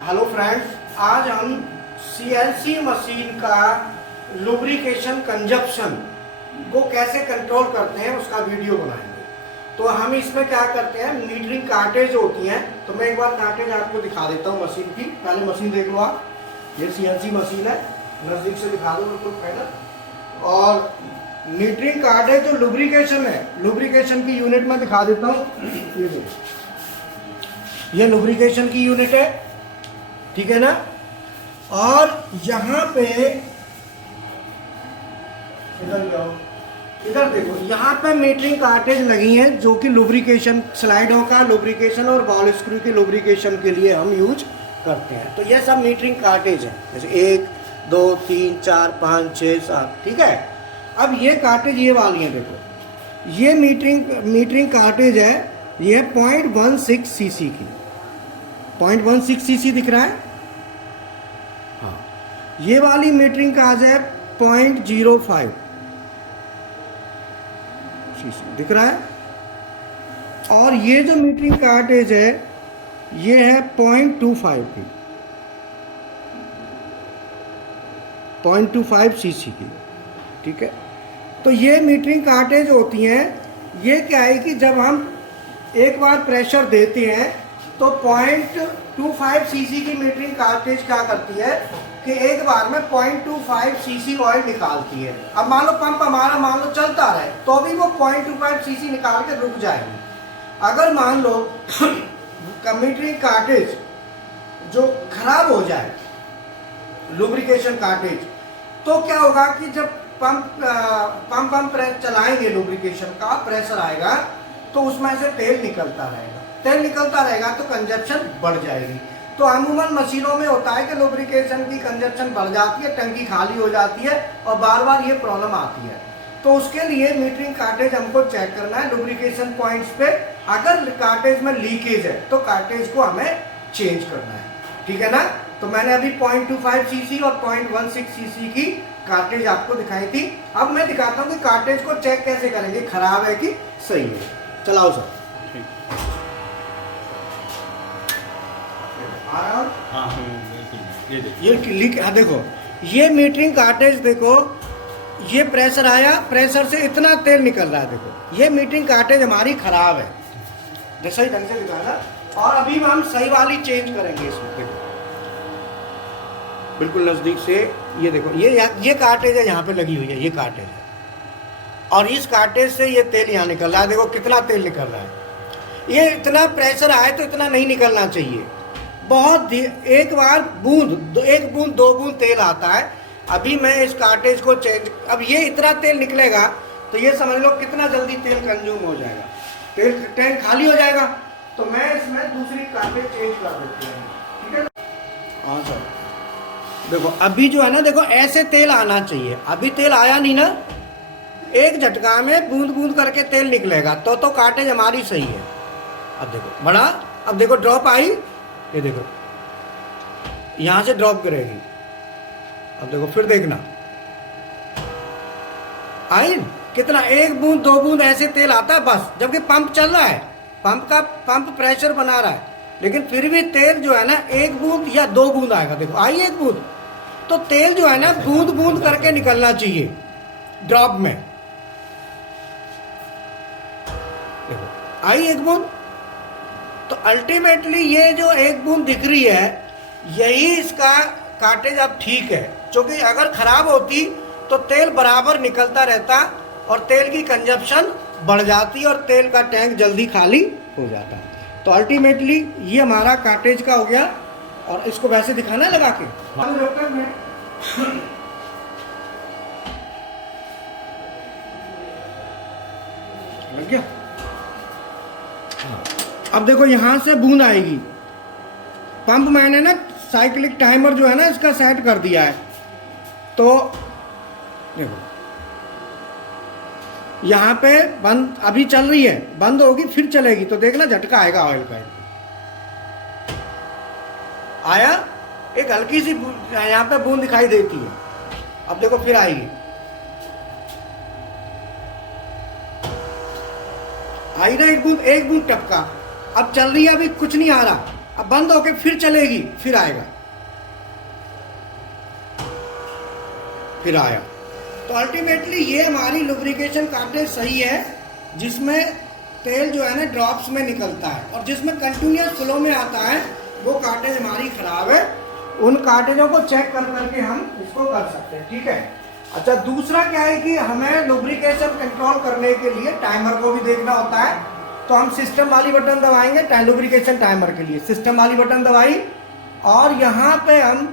Hello friends, आज हम CNC machine का लुब्रिकेशन कंजप्शन को कैसे कंट्रोल करते हैं उसका वीडियो बनाएंगे। तो हम इसमें क्या करते हैं, मीटरिंग कार्टेज होती हैं। तो मैं एक बार कार्टेज आपको दिखा देता हूँ मशीन की। पहले मशीन देख लो आप, ये सीएनसी मशीन है, नज़दीक से दिखा दो बिल्कुल पहले। और मीटरिंग कार्टेज जो लुब्रिकेशन है, लुब्रिकेशन की यूनिट में दिखा देता हूँ। ये देखो, ये लुब्रिकेशन की यूनिट है, ठीक है ना। और यहाँ पे इधर देखो, यहाँ पे मीटरिंग कार्टेज लगी हैं जो कि लुब्रिकेशन, स्लाइडों का लुब्रिकेशन और बॉल स्क्रू की लुब्रिकेशन के लिए हम यूज करते हैं। तो ये सब मीटरिंग कार्टेज है, जैसे 1 2 3 4 5 6 7, ठीक है। अब ये कार्टेज ये वाली है, देखो ये मीटरिंग कार्टेज है, ये 0.16 सीसी की, 0.16 सीसी दिख रहा है। हाँ, ये वाली मीटरिंग कार्ज है 0.05 सीसी दिख रहा है। और ये जो मीटरिंग कार्टेज है ये है 0.25 की, 0.25 सीसी की, ठीक है। तो ये मीटरिंग कार्टेज होती हैं। ये क्या है कि जब हम एक बार प्रेशर देते हैं तो 0.25 सीसी की मीटरिंग कार्टेज क्या करती है कि एक बार में 0.25 सीसी ऑयल निकालती है। अब मान लो पंप हमारा मान लो चलता रहे तो भी वो 0.25 सीसी निकाल के रुक जाएगी। अगर मान लो मीटरिंग कार्टेज जो खराब हो जाए, लुब्रिकेशन कार्टेज, तो क्या होगा कि जब पंप चलाएंगे, लुब्रिकेशन का प्रेशर आएगा तो उसमें से तेल निकलता रहेगा तो कंजप्शन बढ़ जाएगी। तो अमूमन मशीनों में होता है कि लुब्रिकेशन की कंजप्शन बढ़ जाती है, टंकी खाली हो जाती है और बार बार ये प्रॉब्लम आती है। तो उसके लिए मीटरिंग कार्टेज हमको चेक करना है लुब्रिकेशन पॉइंट्स पे। अगर कार्टेज में लीकेज है तो कार्टेज को हमें चेंज करना है, ठीक है ना। तो मैंने अभी 0.25 सीसी और 0.16 सीसी की कार्टेज आपको दिखाई थी। अब मैं दिखाता हूँ कि कार्टेज को चेक कैसे करेंगे, खराब है कि सही है। चलाओ सर। ये लीक, देखो ये मीटरिंग कार्टेज, देखो ये प्रेशर आया, प्रेशर से इतना तेल निकल रहा है। देखो ये मीटरिंग कार्टेज हमारी खराब है, जैसा ही ढंग से दिखाना। और अभी हम सही वाली चेंज करेंगे इसमें। देखो बिल्कुल नजदीक से, ये देखो ये कार्टेज है, यहाँ पे लगी हुई है, ये कार्टेज है। और इस कार्टेज से ये तेल यहाँ निकल रहा है। देखो कितना तेल निकल रहा है। ये इतना प्रेशर आए तो इतना नहीं निकलना चाहिए, बहुत एक बार बूंद, 1 बूंद 2 बूंद तेल आता है। अभी मैं इस कार्टेज को चेंज, अब ये इतना तेल निकलेगा तो ये समझ लो कितना जल्दी तेल कंज्यूम हो जाएगा, तेल टैंक खाली हो जाएगा। तो मैं इसमें दूसरी कार्टेज चेंज कर देती हूँ, ठीक है। हाँ सर, देखो अभी जो है ना, देखो ऐसे तेल आना चाहिए। अभी तेल आया नहीं ना, एक झटका में बूंद बूंद करके तेल निकलेगा तो कार्टेज हमारी सही है। अब देखो बढ़ा, अब देखो ड्रॉप आई, ये देखो यहां से ड्रॉप करेगी। अब देखो फिर देखना आई कितना, 1 बूंद 2 बूंद ऐसे तेल आता है बस। जबकि पंप चल रहा है, पंप प्रेशर बना रहा है, लेकिन फिर भी तेल जो है ना 1 बूंद या 2 बूंद आएगा। देखो आई 1 बूंद, तो तेल जो है ना बूंद बूंद करके निकलना चाहिए ड्रॉप में। देखो आई 1 बूंद, तो अल्टीमेटली ये जो 1 बूंद दिख रही है, यही इसका कार्टेज अब ठीक है। क्योंकि अगर खराब होती तो तेल बराबर निकलता रहता और तेल की कंजप्शन बढ़ जाती और तेल का टैंक जल्दी खाली हो जाता। तो अल्टीमेटली ये हमारा कार्टेज का हो गया। और इसको वैसे दिखाना लगा के लग गया। अब देखो यहां से बूंद आएगी। पंप मैंने ना साइक्लिक टाइमर जो है ना इसका सेट कर दिया है। तो देखो यहां पे बंद, अभी चल रही है, बंद होगी फिर चलेगी तो देखना झटका आएगा ऑयल का। आया, एक हल्की सी यहां पे बूंद दिखाई देती है। अब देखो फिर आएगी, आई ना 1 बूंद, 1 बूंद टपका। अब चल रही है, अभी कुछ नहीं आ रहा, अब बंद होके फिर चलेगी, फिर आएगा, फिर आया। तो अल्टीमेटली ये हमारी लुब्रिकेशन कार्टेज सही है, जिसमें तेल जो है ना ड्रॉप्स में निकलता है, और जिसमें कंटिन्यूस फ्लो में आता है वो कार्टेज हमारी खराब है। उन कार्टेजों को चेक कर करके हम इसको कर सकते हैं, ठीक है। अच्छा, दूसरा क्या है कि हमें लुब्रिकेशन कंट्रोल करने के लिए टाइमर को भी देखना होता है। तो हम सिस्टम वाली बटन दबाएंगे लुब्रिकेशन टाइमर के लिए, सिस्टम वाली बटन दबाई, और यहाँ पे हम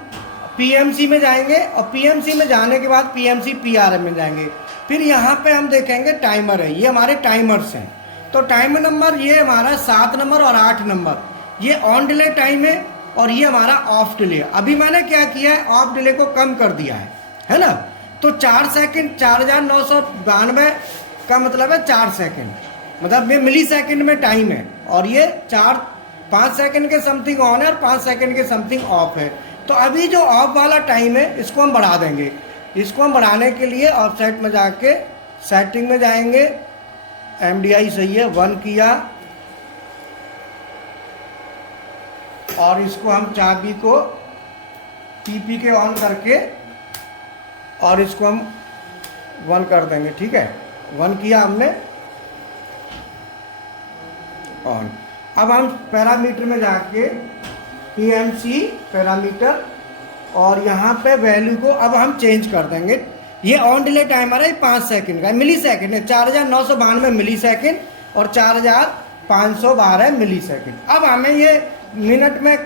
पीएमसी में जाएंगे, और पीएमसी में जाने के बाद पीएमसी पीआरएम में जाएंगे। फिर यहाँ पे हम देखेंगे टाइमर है, ये हमारे टाइमर्स हैं। तो टाइमर नंबर ये हमारा 7 नंबर और 8 नंबर, ये ऑन डिले टाइम है, और ये हमारा ऑफ डिले। अभी मैंने क्या किया है, ऑफ डिले को कम कर दिया है ना। तो 4 सेकेंड 4992 का मतलब है 4 सेकेंड, मतलब ये मिली सेकेंड में टाइम है, और ये 5 सेकेंड के समथिंग ऑन है और 5 सेकेंड के समथिंग ऑफ है। तो अभी जो ऑफ वाला टाइम है इसको हम बढ़ा देंगे। इसको हम बढ़ाने के लिए ऑफसेट में जाके सेटिंग में जाएंगे, एमडीआई सही है 1 किया, और इसको हम चाबी को पीपी के ऑन करके और इसको हम 1 कर देंगे, ठीक है। 1 किया हमने ऑन। अब हम पैरामीटर में जाके पीएमसी पैरामीटर, और यहाँ पे वैल्यू को अब हम चेंज कर देंगे। ये ऑन डिले टाइमर है 5 सेकंड का, मिली सेकंड है, 4992 मिली सेकंड और 4512 मिली सेकंड। अब हमें ये मिनट में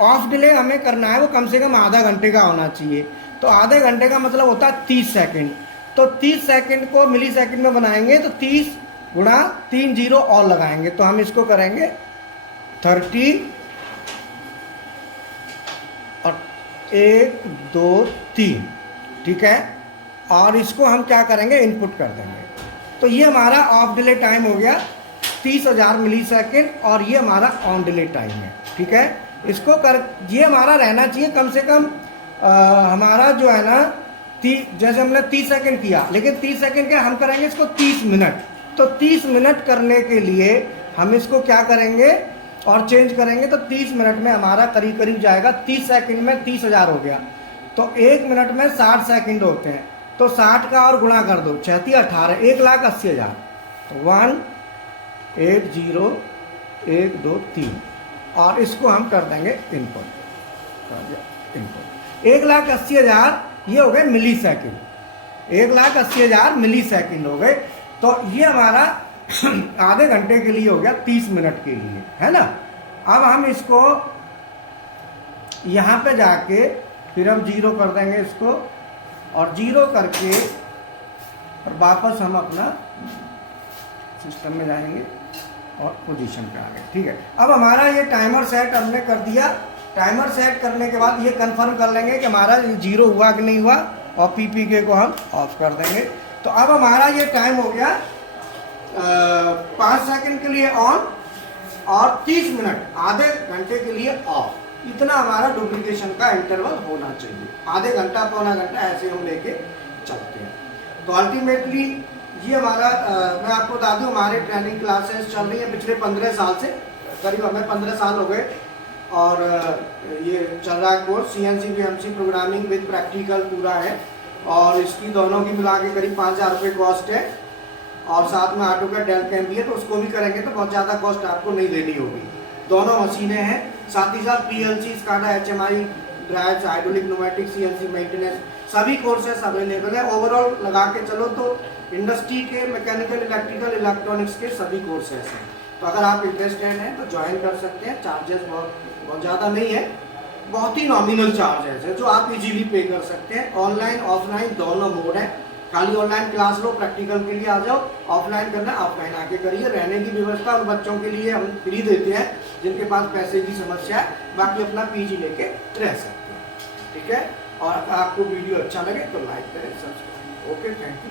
ऑफ डिले हमें करना है, वो कम से कम आधा घंटे का होना चाहिए। तो आधे घंटे का मतलब होता है 30 सेकंड। तो 30 सेकंड को मिली सेकंड में बनाएंगे तो 30 गुणा 3 जीरो और लगाएंगे, तो हम इसको करेंगे 30 और 1 2 3, ठीक है। और इसको हम क्या करेंगे, इनपुट कर देंगे। तो ये हमारा ऑफ डिले टाइम हो गया 30,000 मिली सेकेंड, और ये हमारा ऑन डिले टाइम है, ठीक है। इसको कर, ये हमारा रहना चाहिए कम से कम हमारा जो है ना जैसे हमने 30 सेकंड किया, लेकिन 30 सेकंड के हम करेंगे इसको 30 मिनट। तो 30 मिनट करने के लिए हम इसको क्या करेंगे और चेंज करेंगे, तो 30 मिनट में हमारा करीब करीब जाएगा 30 सेकंड में 30,000 हो गया। तो 1 मिनट में 60 सेकंड होते हैं, तो 60 का और गुणा कर दो, 36 18 1,80,000। तो 1 8 0 1 2 3, और इसको हम कर देंगे इनपुट। 1,80,000 ये हो गए मिली सेकेंड, 1,80,000 मिली सेकेंड हो गए। तो ये हमारा आधे घंटे के लिए हो गया, 30 मिनट के लिए, है ना। अब हम इसको यहाँ पे जाके फिर हम 0 कर देंगे इसको, और 0 करके और वापस हम अपना सिस्टम में जाएंगे और पोजीशन पे आ गए, ठीक है। अब हमारा ये टाइमर सेट हमने कर दिया। टाइमर सेट करने के बाद ये कंफर्म कर लेंगे कि हमारा 0 हुआ कि नहीं हुआ, और पीपीके को हम ऑफ कर देंगे। तो अब हमारा ये टाइम हो गया 5 सेकंड के लिए ऑन और 30 मिनट आधे घंटे के लिए ऑफ। इतना हमारा डुप्लीकेशन का इंटरवल होना चाहिए, आधे घंटा पौना घंटा ऐसे हम लेके चलते हैं। तो अल्टीमेटली ये हमारा मैं आपको बता दूं, हमारे ट्रेनिंग क्लासेस चल रही हैं पिछले 15 साल से, करीब हमें 15 साल हो गए, और ये चल रहा है course CNC PMC programming with practical पूरा है, और इसकी दोनों की मिला के करीब 5,000 रुपये कॉस्ट है, और साथ में AutoCAD डेल कैम भी है। तो उसको भी करेंगे तो बहुत ज़्यादा कॉस्ट आपको नहीं देनी होगी। दोनों मशीनें हैं, साथ ही साथ PLC, SCADA, HMI, drives, hydraulic, pneumatic, CNC maintenance सभी कोर्सेस अवेलेबल है। ओवरऑल लगा के चलो तो इंडस्ट्री के मैकेनिकल, इलेक्ट्रिकल, इलेक्ट्रॉनिक्स के सभी कोर्सेस हैं। तो अगर आप इंटरेस्टेड हैं तो ज्वाइन कर सकते हैं। चार्जेस बहुत ज़्यादा नहीं है, बहुत ही नॉमिनल चार्जेस है जो आप इजीली पे कर सकते हैं। ऑनलाइन ऑफलाइन दोनों मोड है, खाली ऑनलाइन क्लास लो, प्रैक्टिकल के लिए आ जाओ, ऑफलाइन करना ऑफलाइन आके करिए। रहने की व्यवस्था उन बच्चों के लिए हम फ्री देते हैं जिनके पास पैसे की समस्या है, बाकी अपना पीजी लेके रह सकते हैं, ठीक है। और अगर आपको वीडियो अच्छा लगे तो लाइक करें, सब्सक्राइब। Okay, thank you.